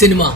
Cinema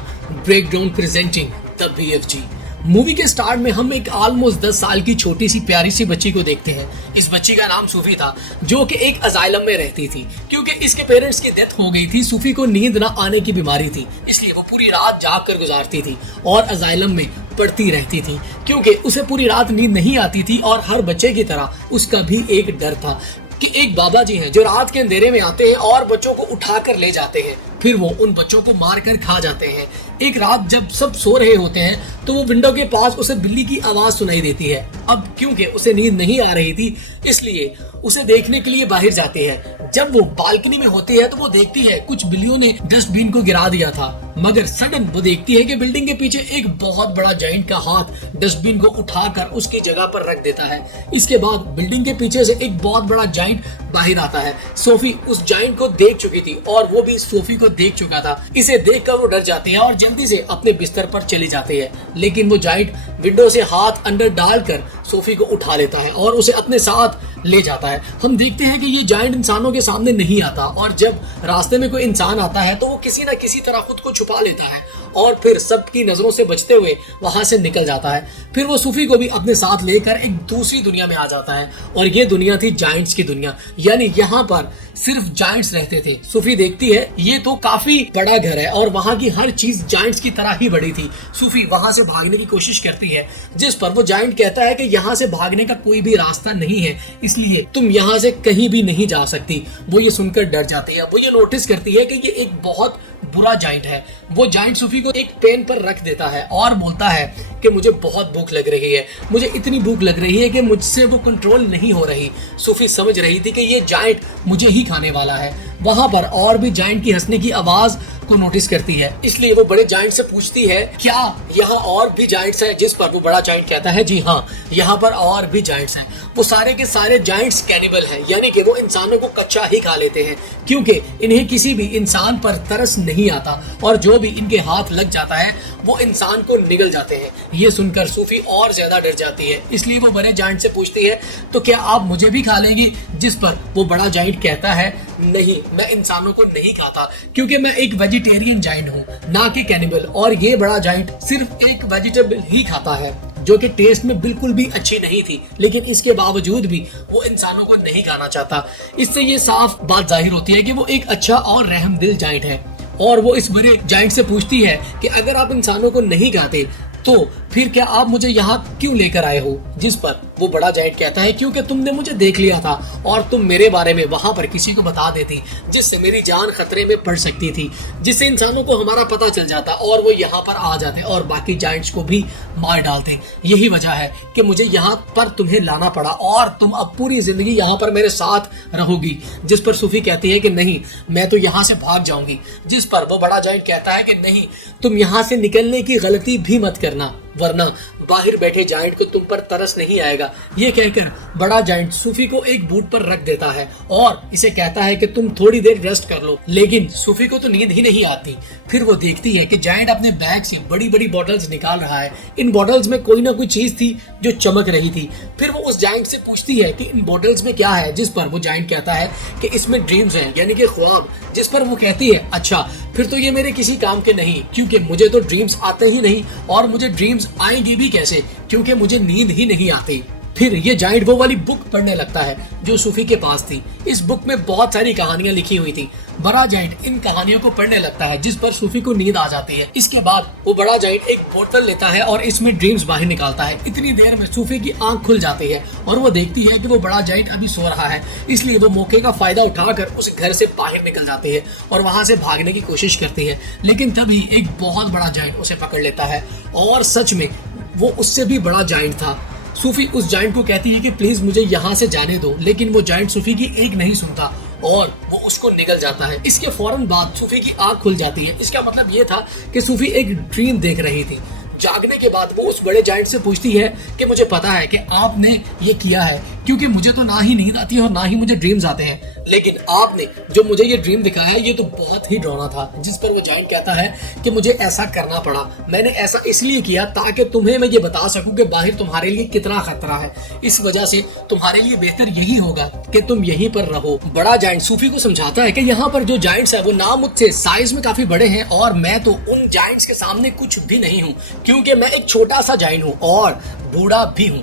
breakdown presenting the BFG। Movie के start में हम एक ऑलमोस्ट 10 साल की छोटी सी प्यारी सी बच्ची को देखते हैं। इस बच्ची का नाम सूफी था, जो कि एक अजाइलम में रहती थी क्योंकि इसके पेरेंट्स की डेथ हो गई थी। सूफी को नींद न आने की बीमारी थी, इसलिए वो पूरी रात जाग कर गुजारती थी और अजाइलम में पढ़ती रहती थी क्योंकि उसे पूरी रात नींद नहीं आती थी। और हर बच्चे की तरह उसका भी एक डर था कि एक बाबा जी हैं जो रात के अंधेरे में आते हैं और बच्चों को उठा कर ले जाते हैं, फिर वो उन बच्चों को मार कर खा जाते हैं। एक रात जब सब सो रहे होते हैं तो वो विंडो के पास उसे बिल्ली की आवाज सुनाई देती है। अब क्योंकि उसे नींद नहीं आ रही थी, इसलिए उसे देखने के लिए बाहर जाती है। जब वो बालकनी में होती है तो वो देखती है कुछ बिल्लियों ने डस्टबिन को गिरा दिया था, मगर सडन वो देखती है कि बिल्डिंग के पीछे एक बहुत बड़ा जाइंट का हाथ डस्टबिन को उठाकर उसकी जगह पर रख देता है। इसके बाद बिल्डिंग के पीछे से एक बहुत बड़ा जाइंट बाहर आता है। सोफी उस जाइंट को देख चुकी थी और वो भी सोफी को देख चुका था। इसे देखकर वो डर जाती है और जल्दी से अपने बिस्तर पर चली जाती है, लेकिन वो जाइंट विंडो से हाथ अंदर डालकर सोफी को उठा लेता है और उसे अपने साथ ले जाता है। हम देखते हैं कि ये जाइंट इंसानों के सामने नहीं आता और जब रास्ते में कोई इंसान आता है तो वो किसी न किसी तरह खुद को छुपा लेता है और फिर सबकी नजरों से बचते हुए वहां से निकल जाता है। फिर वो सूफी को भी अपने साथ लेकर एक दूसरी दुनिया में आ जाता है और ये दुनिया थी जाइंट्स की दुनिया, यानी यहाँ पर सिर्फ जाइंट्स रहते थे। सूफी देखती है ये तो काफी बड़ा घर है और वहाँ की हर चीज जाइंट्स की तरह ही बड़ी थी। सूफी वहां से भागने की कोशिश करती है, जिस पर वो जाइंट कहता है कि यहाँ से भागने का कोई भी रास्ता नहीं है, इसलिए तुम यहाँ से कहीं भी नहीं जा सकती। वो ये सुनकर डर जाती है। वो ये नोटिस करती है कि ये एक बहुत बुरा जाइंट है। वो जाइंट सूफी को एक पेन पर रख देता है और बोलता है कि मुझे बहुत भूख लग रही है, मुझे इतनी भूख लग रही है कि मुझसे वो कंट्रोल नहीं हो रही। सूफी समझ रही थी कि ये जाइंट मुझे ही खाने वाला है। वहां पर और भी जाइंट की हंसने की आवाज को नोटिस करती है, इसलिए वो बड़े जाइंट से पूछती है क्या यहाँ और भी जाइंट्स हैं, जिस पर वो बड़ा जाइंट कहता है जी हाँ, यहाँ पर और भी जाइंट्स हैं। वो सारे के सारे जाइंट्स कैनिबल हैं, यानी कि वो इंसानों को कच्चा ही खा लेते हैं क्योंकि इन्हें किसी भी इंसान पर तरस नहीं आता और जो भी इनके हाथ लग जाता है वो इंसान को निगल जाते हैं। ये सुनकर सूफी और ज्यादा डर जाती है, इसलिए वो बड़े जाइंट से पूछती है तो क्या आप मुझे भी खा लेंगी, जिस पर वो बड़ा जाइंट कहता है नहीं, मैं इंसानों को नहीं खाता क्योंकि मैं एक वेजिटेरियन जाइंट हूँ, ना कि कैनिबल। और ये बड़ा जाइंट सिर्फ एक वेजिटेबल ही खाता है जो कि टेस्ट में बिल्कुल भी अच्छी नहीं थी, लेकिन इसके बावजूद भी वो इंसानों को नहीं खाना चाहता। इससे ये साफ बात जाहिर होती है कि वो एक अच्छा और रहमदिल जाइंट है। और वो इस बड़े जाइंट से पूछती है कि अगर आप इंसानों को नहीं खाते तो फिर क्या आप मुझे यहाँ क्यों लेकर आए हो, जिस पर वो बड़ा जाइंट कहता है क्योंकि तुमने मुझे देख लिया था और तुम मेरे बारे में वहां पर किसी को बता देती, जिससे मेरी जान खतरे में पड़ सकती थी, जिससे इंसानों को हमारा पता चल जाता और वो यहाँ पर आ जाते और बाकी जाइंट्स को भी मार डालते। यही वजह है कि मुझे यहाँ पर तुम्हें लाना पड़ा और तुम अब पूरी जिंदगी यहाँ पर मेरे साथ रहोगी। जिस पर सूफी कहती है कि नहीं, मैं तो यहाँ से भाग जाऊंगी, जिस पर वो बड़ा जाइंट कहता है कि नहीं, तुम यहाँ से निकलने की गलती भी मत करना, वरना बाहर बैठे जाइंट को तुम पर तरस नहीं आएगा। ये कहकर बड़ा जाइंट सूफी को एक बूट पर रख देता है और इसे कहता है कि तुम थोड़ी देर रेस्ट कर लो, लेकिन सूफी को तो नींद ही नहीं आती। फिर वो देखती है कि जाइंट अपने बैग से बड़ी बड़ी बॉटल्स निकाल रहा है। इन बॉटल्स में कोई ना कोई चीज थी जो चमक रही थी। फिर वो उस जाइंट से पूछती है कि इन बॉटल्स में क्या है, जिस पर वो जाइंट कहता है कि इसमें ड्रीम्स हैं, यानी कि ख्वाब। जिस पर वो कहती है अच्छा, फिर तो ये मेरे किसी काम के नहीं क्योंकि मुझे तो ड्रीम्स आते ही नहीं और मुझे ड्रीम्स आएंगी भी कैसे क्योंकि मुझे नींद ही नहीं आती। फिर ये जाइंट वो वाली बुक पढ़ने लगता है जो सूफी के पास थी। इस बुक में बहुत सारी कहानियां लिखी हुई थी। बड़ा जाइंट इन कहानियों को पढ़ने लगता है, जिस पर सूफी को नींद आ जाती है। इसके बाद वो बड़ा जाइंट एक बोतल लेता है और इसमें ड्रीम्स बाहर निकालता है। इतनी देर में सूफी की आंख खुल जाती है और वो देखती है कि वो बड़ा जाइंट अभी सो रहा है, इसलिए वो मौके का फायदा उठाकर उस घर से बाहर निकल जाती है और वहां से भागने की कोशिश करती है। लेकिन तभी एक बहुत बड़ा जाइंट उसे पकड़ लेता है और सच में वो उससे भी बड़ा जाइंट था। सूफी उस जाइंट को कहती है कि प्लीज मुझे यहाँ से जाने दो, लेकिन वो जाइंट सूफी की एक नहीं सुनता और वो उसको निगल जाता है। इसके फौरन बाद सूफी की आंख खुल जाती है। इसका मतलब ये था कि सूफी एक ड्रीम देख रही थी। जागने के बाद वो उस बड़े जाइंट से पूछती है कि मुझे पता है कि आपने ये किया है क्योंकि मुझे तो ना ही नींद आती है और ना ही मुझे ड्रीम्स आते हैं, लेकिन आपने जो मुझे ये ड्रीम दिखाया है ये तो बहुत ही डरावना था। जिस पर वो जायंट कहता है कि मुझे ऐसा करना पड़ा, मैंने ऐसा इसलिए किया ताकि तुम्हें मैं ये बता सकूं कि बाहर तुम्हारे लिए कितना खतरा है। इस वजह से तुम्हारे लिए बेहतर यही होगा कि तुम यहीं पर रहो। बड़ा जायंट सूफी को समझाता है कि यहाँ पर जो जायंट्स है वो ना मुझसे साइज में काफी बड़े हैं और मैं तो उन जायंट्स के सामने कुछ भी नहीं हूँ, क्योंकि मैं एक छोटा सा जायंट हूँ और बूढ़ा भी हूँ।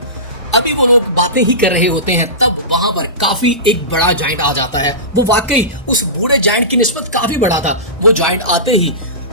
अभी वो लोग बातें ही कर रहे होते हैं, तब वहां पर काफी एक बड़ा जायंट आ जाता है। वो वाकई उस बूढ़े जायंट की निस्बत काफी बड़ा था। वो जायंट आते ही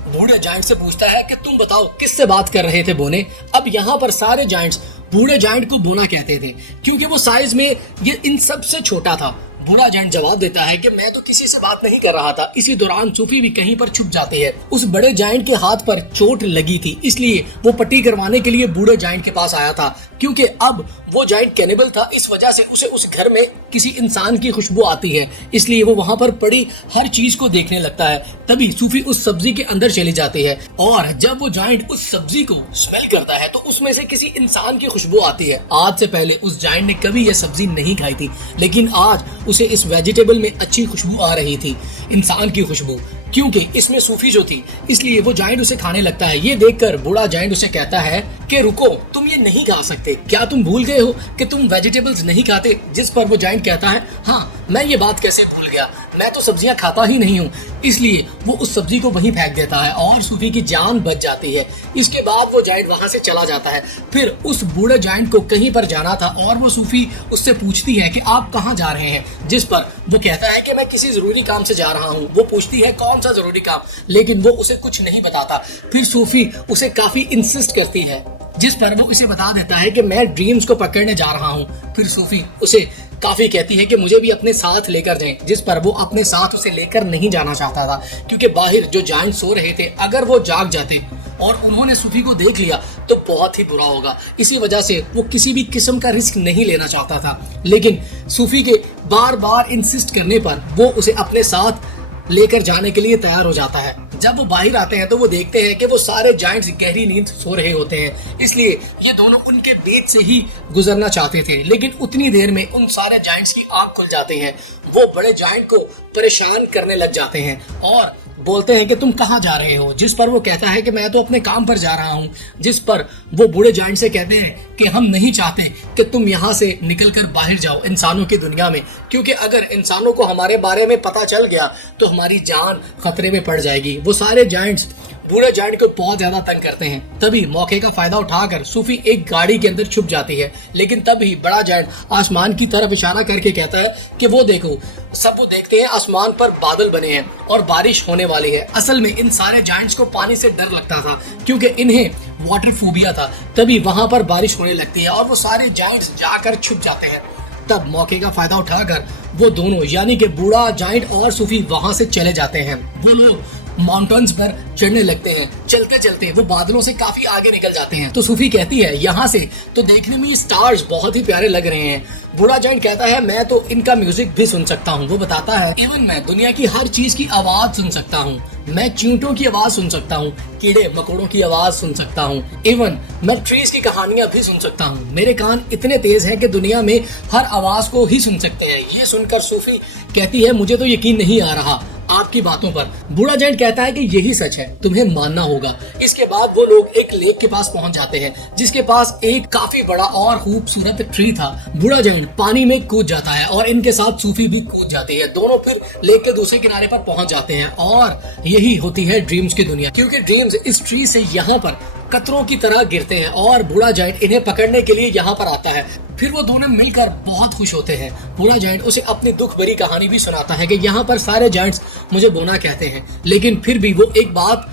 बूढ़े जायंट से पूछता है कि तुम बताओ किससे बात कर रहे थे बोने। अब यहाँ पर सारे जायंट्स बूढ़े जायंट को बोना कहते थे, क्योंकि वो साइज में ये इन सबसे छोटा था। बूढ़ा जायंट जवाब देता है कि मैं तो किसी से बात नहीं कर रहा था। इसी दौरान सूफी भी कहीं पर छुप जाती है। उस बड़े जायंट के हाथ पर चोट लगी थी, इसलिए वो पट्टी करवाने के लिए बूढ़े जायंट के पास आया था, क्योंकि अब वो जायंट कैनिबल था। इस वजह से उसे उस घर में किसी इंसान की खुशबू आती है, इसलिए वो वहां पर पड़ी हर चीज को देखने लगता है। तभी सूफी उस सब्जी के अंदर चली जाती है और जब वो जायंट उस सब्जी को स्मेल करता है तो उसमें से किसी इंसान की खुशबू आती है। आज से पहले उस जायंट ने कभी यह सब्जी नहीं खाई थी, लेकिन आज उसे इस वेजिटेबल में अच्छी खुशबू आ रही थी, इंसान की खुशबू, क्योंकि इसमें सूफी जो थी, इसलिए वो जायंट उसे खाने लगता है। ये देखकर बूढ़ा जायंट उसे कहता है कि रुको, तुम ये नहीं खा सकते, क्या तुम भूल गए हो कि तुम वेजिटेबल्स नहीं खाते? जिस पर वो जायंट कहता है हाँ, मैं ये बात कैसे भूल गया, मैं तो सब्जियां खाता ही नहीं हूँ। इसलिए वो उस सब्जी को वहीं फेंक देता है और सूफी की जान बच जाती है। इसके बाद वो जायंट वहां से चला जाता है। फिर उस बूढ़े जायंट को कहीं पर जाना था और वो सूफी उससे पूछती है कि आप कहाँ जा रहे हैं, जिस पर वो कहता है कि मैं किसी जरूरी काम से जा रहा हूँ। वो पूछती है कौन सा जरूरी काम, लेकिन वो उसे कुछ नहीं बताता। फिर सूफी उसे काफी इंसिस्ट करती है, जिस पर वो इसे बता देता है कि मैं ड्रीम्स को पकड़ने जा रहा हूँ। फिर सूफी उसे काफी कहती है कि मुझे भी अपने साथ लेकर जाएं, जिस पर वो अपने साथ उसे लेकर नहीं जाना चाहता था, क्योंकि बाहर जो जायंट सो रहे थे, अगर वो जाग जाते और उन्होंने सूफी को देख लिया तो बहुत ही बुरा होगा। इसी वजह से वो किसी भी किस्म का रिस्क नहीं लेना चाहता था। लेकिन सूफी के बार बार इंसिस्ट करने पर वो उसे अपने साथ लेकर जाने के लिए तैयार हो जाता है। जब वो बाहर आते हैं तो वो देखते हैं कि वो सारे जायंट्स गहरी नींद सो रहे होते हैं, इसलिए ये दोनों उनके बीच से ही गुजरना चाहते थे। लेकिन उतनी देर में उन सारे जायंट्स की आंख खुल जाते हैं। वो बड़े जायंट को परेशान करने लग जाते हैं और बोलते हैं कि तुम कहाँ जा रहे हो, जिस पर वो कहता है कि मैं तो अपने काम पर जा रहा हूँ। जिस पर वो बूढ़े जायंट से कहते हैं कि हम नहीं चाहते कि तुम यहाँ से निकलकर बाहर जाओ इंसानों की दुनिया में, क्योंकि अगर इंसानों को हमारे बारे में पता चल गया तो हमारी जान खतरे में पड़ जाएगी। वो सारे जायंट्स बूढ़े जायंट को बहुत ज्यादा तंग करते हैं। तभी मौके का फायदा उठाकर सूफी एक गाड़ी के अंदर छुप जाती है, लेकिन तभी बड़ा जायंट आसमान की तरफ इशारा करके कहता है कि वो देखो। सब वो देखते हैं आसमान पर बादल बने हैं और बारिश होने वाली है। असल में इन सारे जायंट्स को पानी से डर लगता था, क्योंकि इन्हें वाटर फोबिया था। तभी वहां पर बारिश होने लगती है और वो सारे जायंट्स जाकर छुप जाते हैं। तब मौके का फायदा उठाकर वो दोनों यानी कि बूढ़ा जायंट और सूफी वहां से चले जाते हैं। वो लोग माउंटेन्स पर चढ़ने लगते हैं। चलते चलते वो बादलों से काफी आगे निकल जाते हैं। तो सूफी कहती है यहाँ से तो देखने में ये स्टार्स बहुत ही प्यारे लग रहे हैं। बूढ़ा जायंट कहता है मैं तो इनका म्यूजिक भी सुन सकता हूँ। वो बताता है इवन मैं दुनिया की हर चीज की आवाज सुन सकता हूँ। मैं चींटों की आवाज सुन सकता हूँ, कीड़े मकोड़ों की आवाज सुन सकता हूँ, इवन मैं ट्रीज की कहानियां भी सुन सकता हूँ। मेरे कान इतने तेज हैं कि दुनिया में हर आवाज को ही सुन सकते हैं। ये सुनकर सूफी कहती है मुझे तो यकीन नहीं आ रहा आपकी बातों पर। बूढ़ा जायंट कहता है कि यही सच है, तुम्हें मानना होगा। इसके बाद वो लोग एक लेक के पास पहुंच जाते हैं, जिसके पास एक काफी बड़ा और खूबसूरत ट्री था। बूढ़ा जायंट पानी में कूद जाता है और इनके साथ सूफी भी कूद जाती है। दोनों फिर लेक के दूसरे किनारे पर पहुंच जाते हैं और यही होती है ड्रीम्स की दुनिया, क्योंकि ड्रीम्स इस ट्री से यहाँ पर कतरों की तरह गिरते हैं और बूढ़ा जायंट इन्हें पकड़ने के लिए यहाँ पर आता है। फिर वो दोनों मिलकर बहुत खुश होते हैं। बूढ़ा जायंट उसे अपनी दुख भरी कहानी भी सुनाता है कि यहाँ पर सारे जायंट्स मुझे बोना कहते हैं, लेकिन फिर भी वो एक बात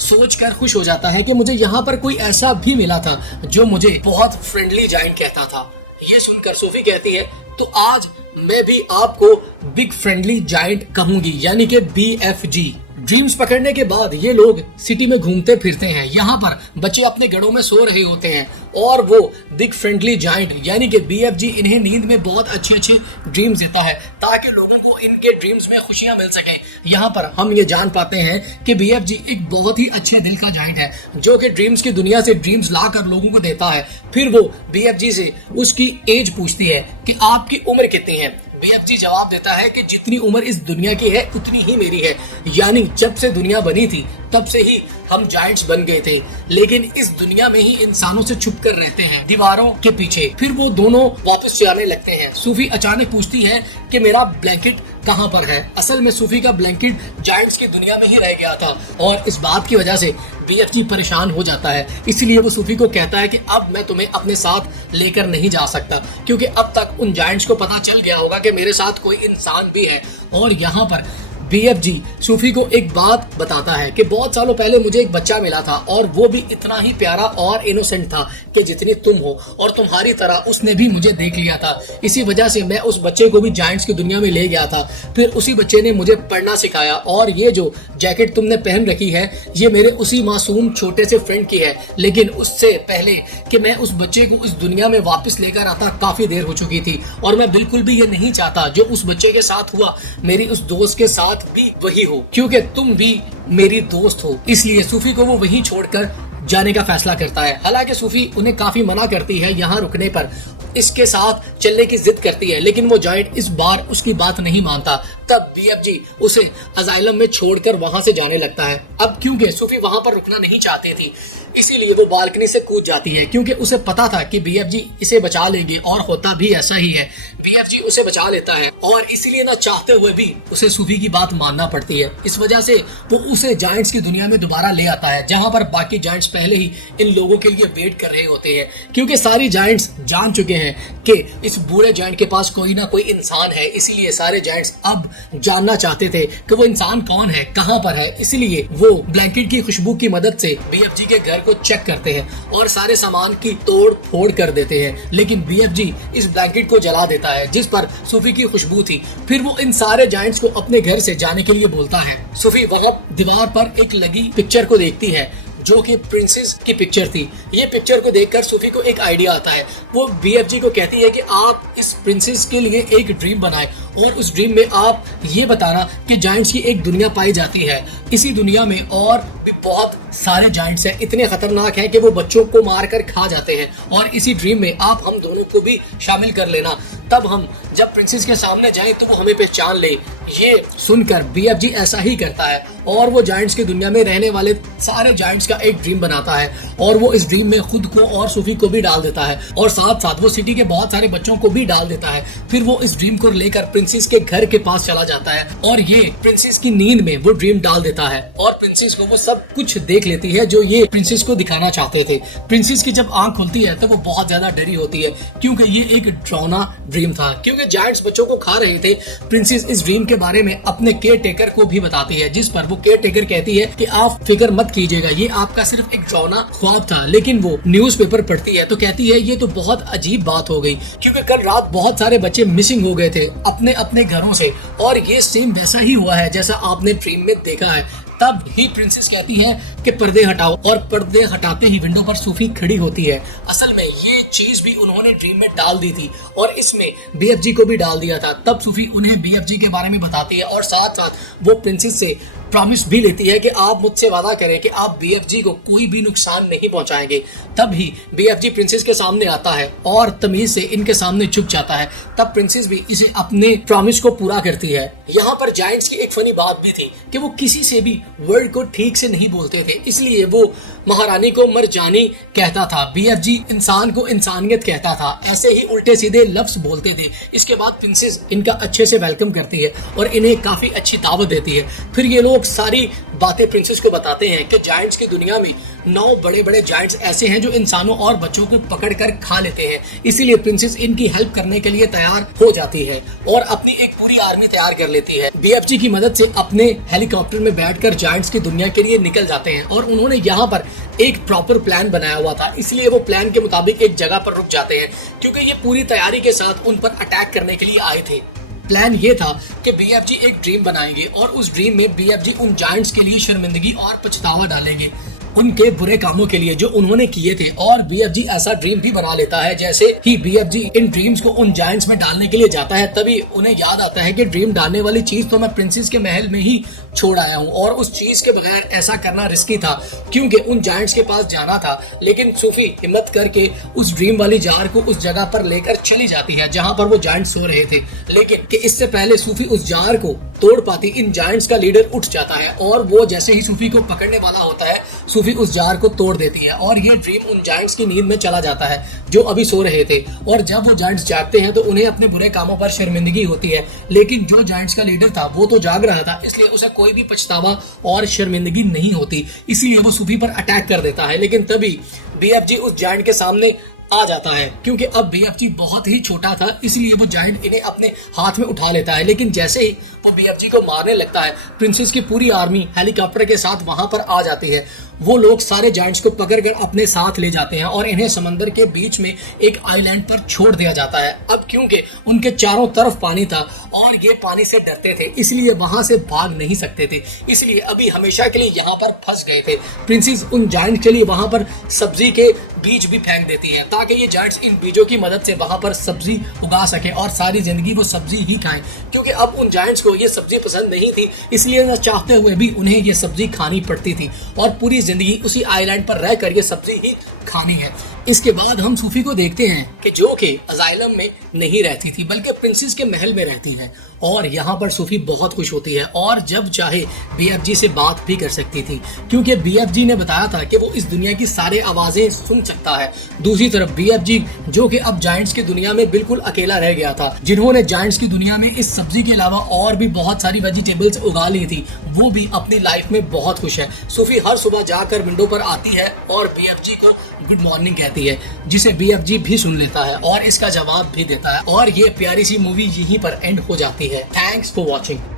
सोचकर खुश हो जाता है कि मुझे यहाँ पर कोई ऐसा भी मिला था जो मुझे बहुत फ्रेंडली जायंट कहता था। ये सुनकर सूफी कहती है तो आज मैं भी आपको बिग फ्रेंडली जायंट कहूंगी, यानी कि BFG। ड्रीम्स पकड़ने के बाद ये लोग सिटी में घूमते फिरते हैं। यहाँ पर बच्चे अपने घरों में सो रहे होते हैं और वो बिग फ्रेंडली जायंट यानी कि BFG इन्हें नींद में बहुत अच्छे अच्छे ड्रीम्स देता है, ताकि लोगों को इनके ड्रीम्स में खुशियां मिल सकें। यहाँ पर हम ये जान पाते हैं कि BFG एक बहुत ही अच्छे दिल का जायंट है, जो कि ड्रीम्स की दुनिया से ड्रीम्स ला कर लोगों को देता है। फिर वो BFG से उसकी एज पूछती है कि आपकी उम्र कितनी है। बीएफजी जवाब देता है कि जितनी उम्र इस दुनिया की है उतनी ही मेरी है, यानी जब से दुनिया बनी थी तब से ही हम जायंट्स बन गए थे, लेकिन इस दुनिया में ही इंसानों से छुप कर रहते हैं दीवारों के पीछे। फिर वो दोनों वापस जाने लगते हैं। सूफी अचानक पूछती है कि मेरा ब्लैंकेट कहाँ पर है। असल में सूफी का ब्लैंकेट जायंट्स की दुनिया में ही रह गया था और इस बात की वजह से बीएफजी परेशान हो जाता है। इसलिए वो सूफी को कहता है कि अब मैं तुम्हें अपने साथ लेकर नहीं जा सकता, क्योंकि अब तक उन जायंट्स को पता चल गया होगा कि मेरे साथ कोई इंसान भी है। और यहाँ पर बीएफजी सूफी को एक बात बताता है कि बहुत सालों पहले मुझे एक बच्चा मिला था और वो भी इतना ही प्यारा और इनोसेंट था कि जितनी तुम हो, और तुम्हारी तरह उसने भी मुझे देख लिया था। इसी वजह से मैं उस बच्चे को भी जायंट्स की दुनिया में ले गया था। फिर उसी बच्चे ने मुझे पढ़ना सिखाया और ये जो जैकेट तुमने पहन रखी है ये मेरे उसी मासूम छोटे से फ्रेंड की है। लेकिन उससे पहले कि मैं उस बच्चे को इस दुनिया में वापस लेकर आता काफी देर हो चुकी थी और मैं बिल्कुल भी ये नहीं चाहता जो उस बच्चे के साथ हुआ मेरी उस दोस्त के साथ भी वही हो, क्योंकि तुम भी मेरी दोस्त हो। इसलिए सूफी को वो वहीं छोड़कर जाने का फैसला करता है। हालांकि सूफी उन्हें काफी मना करती है यहाँ रुकने पर, इसके साथ चलने की जिद करती है, लेकिन वो जायंट इस बार उसकी बात नहीं मानता। तब बीएफजी उसे अजाइलम में छोड़कर वहां से जाने लगता है। अब क्योंकि सूफी वहां पर रुकना नहीं चाहती थी, इसीलिए वो बालकनी से कूद जाती है, क्योंकि उसे पता था कि बीएफजी इसे बचा लेंगे और होता भी ऐसा ही है। बीएफजी उसे बचा लेता है और इसीलिए ना चाहते हुए भी उसे सूफी की बात मानना पड़ती है। इस वजह से वो उसे जायंट्स की दुनिया में दोबारा ले आता है, जहां पर बाकी जायंट्स पहले ही इन लोगों के लिए वेट कर रहे होते हैं, क्योंकि सारी जायंट्स जान चुके हैं कि इस बूढ़े जायंट के पास कोई ना कोई इंसान है। इसीलिए सारे जायंट्स अब जानना चाहते थे कि वो इंसान कौन है, कहां पर है। इसलिए वो ब्लैंकेट की खुशबू की मदद से बीएफजी के घर को चेक करते हैं और सारे सामान की तोड़ फोड़ कर देते हैं। लेकिन बीएफजी इस ब्लैंकेट को जला देता है जिस पर सूफी की खुशबू थी। फिर वो इन सारे जायंट्स को अपने घर से जाने के लिए बोलता है। सूफी वहां दीवार पर एक लगी पिक्चर को देखती है जो कि प्रिंसेस की पिक्चर थी। ये पिक्चर को देखकर सूफी को एक आइडिया आता है। वो बीएफजी को कहती है कि आप इस प्रिंसेस के लिए एक ड्रीम बनाएं और उस ड्रीम में आप ये बताना कि जायंट्स की एक दुनिया पाई जाती है। इसी दुनिया में और भी बहुत सारे जायंट्स हैं, इतने खतरनाक हैं कि वो बच्चों को मारकर खा जाते हैं, और इसी ड्रीम में आप हम दोनों को भी शामिल कर लेना। तब हम जब प्रिंसेस के सामने जाएं तो वो हमें पहचान ले। ये सुनकर बीएफजी ऐसा ही करता है और वो जायंट्स की दुनिया में रहने वाले सारे जायंट्स का एक ड्रीम बनाता है और वो इस ड्रीम में खुद को और सूफी को भी डाल देता है और साथ साथ वो सिटी के बहुत सारे बच्चों को भी डाल देता है। फिर वो इस ड्रीम को लेकर प्रिंसेस के घर के पास चला जाता है और ये प्रिंसेस की नींद में वो ड्रीम डाल देता है और प्रिंसेस को वो सब कुछ देख लेती है जो ये प्रिंसेस को दिखाना चाहते थे। प्रिंसेस की जब आंख खुलती है तो वो बहुत ज्यादा डरी होती है, क्योंकि ये एक डरावना ड्रीम था, क्योंकि जायंट्स बच्चों को खा रहे थे। प्रिंसेस इस ड्रीम के बारे में अपने केयर टेकर को भी बताती है, जिस पर वो केयर टेकर कहती है कि आप फिक्र मत कीजिएगा, ये आपका सिर्फ एक डरावना ख्वाब था। लेकिन वो न्यूज़पेपर पढ़ती है तो कहती है ये तो बहुत अजीब बात हो गई, क्योंकि कल रात बहुत सारे बच्चे मिसिंग हो गए थे अपने अपने घरों से और ये सेम वैसा ही हुआ है जैसा आपने ड्रीम में देखा है। तब ही प्रिंसेस कहती है कि पर्दे हटाओ और पर्दे हटाते ही विंडो पर सूफी खड़ी होती है। असल में ये चीज भी उन्होंने ड्रीम में डाल दी थी और इसमें बीएफजी को भी डाल दिया था। तब सूफी उन्हें बीएफजी के बारे में बताती है और साथ साथ वो प्रिंसेस से प्रॉमिस भी लेती है कि आप मुझसे वादा करें कि आप बीएफजी को कोई भी नुकसान नहीं पहुंचाएंगे। तब ही बीएफजी प्रिंसेस के सामने आता है और तमीज से इनके सामने झुक जाता है। तब प्रिंसेस भी इसे अपने प्रॉमिस को पूरा करती है। यहाँ पर जायंट्स की एक फनी बात भी थी कि वो किसी से भी वर्ड को ठीक से नहीं बोलते थे, इसलिए वो महारानी को मरजानी कहता था, बीएफजी इंसान को इंसानियत कहता था। ऐसे ही उल्टे सीधे लफ्ज बोलते थे। इसके बाद प्रिंसेस इनका अच्छे से वेलकम करती है और इन्हें काफी अच्छी दावत देती है। फिर ये लोग सारी बातें प्रिंसेस को बताते हैं कि जायंट्स की दुनिया में 9 बड़े बड़े जायंट्स ऐसे हैं जो इंसानों और बच्चों को पकड़कर खा लेते हैं। इसीलिए प्रिंसेस इनकी हेल्प करने के लिए तैयार हो जाती है और अपनी एक पूरी आर्मी तैयार कर लेती है। बीएफजी की मदद से अपने हेलीकॉप्टर में बैठकर जायंट्स की दुनिया के लिए निकल जाते हैं और उन्होंने यहाँ पर एक प्रॉपर प्लान बनाया हुआ था, इसलिए वो प्लान के मुताबिक एक जगह पर रुक जाते हैं, क्योंकि ये पूरी तैयारी के साथ उन पर अटैक करने के लिए आए थे। प्लान ये था कि बीएफजी एक ड्रीम बनाएंगे और उस ड्रीम में बीएफजी उन जायंट्स के लिए शर्मिंदगी और पछतावा डालेंगे। उनके बुरे कामों के लिए जो उन्होंने किए थे। और BFG ऐसा ड्रीम भी बना लेता है, जैसे ही BFG इन ड्रीम्स को उन जायंट्स में डालने के लिए जाता है तभी उन्हें याद आता है कि ड्रीम डालने वाली चीज तो मैं प्रिंसेस के महल में ही छोड़ आया हूँ और उस चीज के बगैर ऐसा करना रिस्की था क्योंकि उन जायंट्स के पास जाना था। लेकिन सूफी हिम्मत करके उस ड्रीम वाली जार को उस जगह पर लेकर चली जाती है जहां पर वो जायंट्स सो रहे थे। लेकिन कि इससे पहले सूफी उस जार को तोड़ पाती, इन जायंट्स का लीडर उठ जाता है और वो जैसे ही सूफी को पकड़ने वाला होता है सूफी उस जार को तोड़ देती है और ये ड्रीम उन जायंट्स की नींद में चला जाता है जो अभी सो रहे थे। और जब वो जायंट्स जागते हैं तो उन्हें अपने बुरे कामों पर शर्मिंदगी होती है, लेकिन जो जायंट्स का लीडर था वो तो जाग रहा था, इसलिए उसे कोई भी पछतावा और शर्मिंदगी नहीं होती, इसलिए वो सूफी पर अटैक कर देता है। लेकिन तभी BFG उस जायंट के सामने आ जाता है क्योंकि अब BFG बहुत ही छोटा था, इसलिए वो जायंट इन्हें अपने हाथ में उठा लेता है। लेकिन जैसे ही वो BFG को मारने लगता है प्रिंसेस की पूरी आर्मी हेलीकॉप्टर के साथ वहां पर आ जाती है। वो लोग सारे जायंट्स को पकड़कर अपने साथ ले जाते हैं और इन्हें समंदर के बीच में एक आइलैंड पर छोड़ दिया जाता है। अब क्योंकि उनके चारों तरफ पानी था और ये पानी से डरते थे इसलिए वहां से भाग नहीं सकते थे, इसलिए अभी हमेशा के लिए यहाँ पर फंस गए थे। प्रिंसेस उन जायंट्स के लिए वहां पर सब्जी के बीज भी फेंक देती है ताकि ये जायंट्स इन बीजों की मदद से वहां पर सब्जी उगा सके और सारी जिंदगी वो सब्जी ही खाएं, क्योंकि अब उन जायंट्स को ये सब्जी पसंद नहीं थी, इसलिए न चाहते हुए भी उन्हें ये सब्जी खानी पड़ती थी और पूरी जिंदगी उसी आइलैंड पर रहकर ये सब्जी ही खानी है। इसके बाद हम सूफी को देखते हैं कि जो कि अजाइलम में नहीं रहती थी बल्कि प्रिंसेस के महल में रहती है और यहाँ पर सूफी बहुत खुश होती है और जब चाहे BFG से बात भी कर सकती थी क्योंकि BFG ने बताया था कि वो इस दुनिया की सारी आवाजें सुन सकता है। दूसरी तरफ BFG जो कि अब जायंट्स की दुनिया में बिल्कुल अकेला रह गया था, जिन्होंने जायंट्स की दुनिया में इस सब्जी के अलावा और भी बहुत सारी वेजिटेबल्स उगा ली थी, वो भी अपनी लाइफ में बहुत खुश है। सूफी हर सुबह जाकर विंडो पर आती है और BFG को गुड मॉर्निंग कहती है, जिसे BFG भी सुन लेता है और इसका जवाब भी देता है और ये प्यारी सी मूवी यहीं पर एंड हो जाती है। Thanks for watching.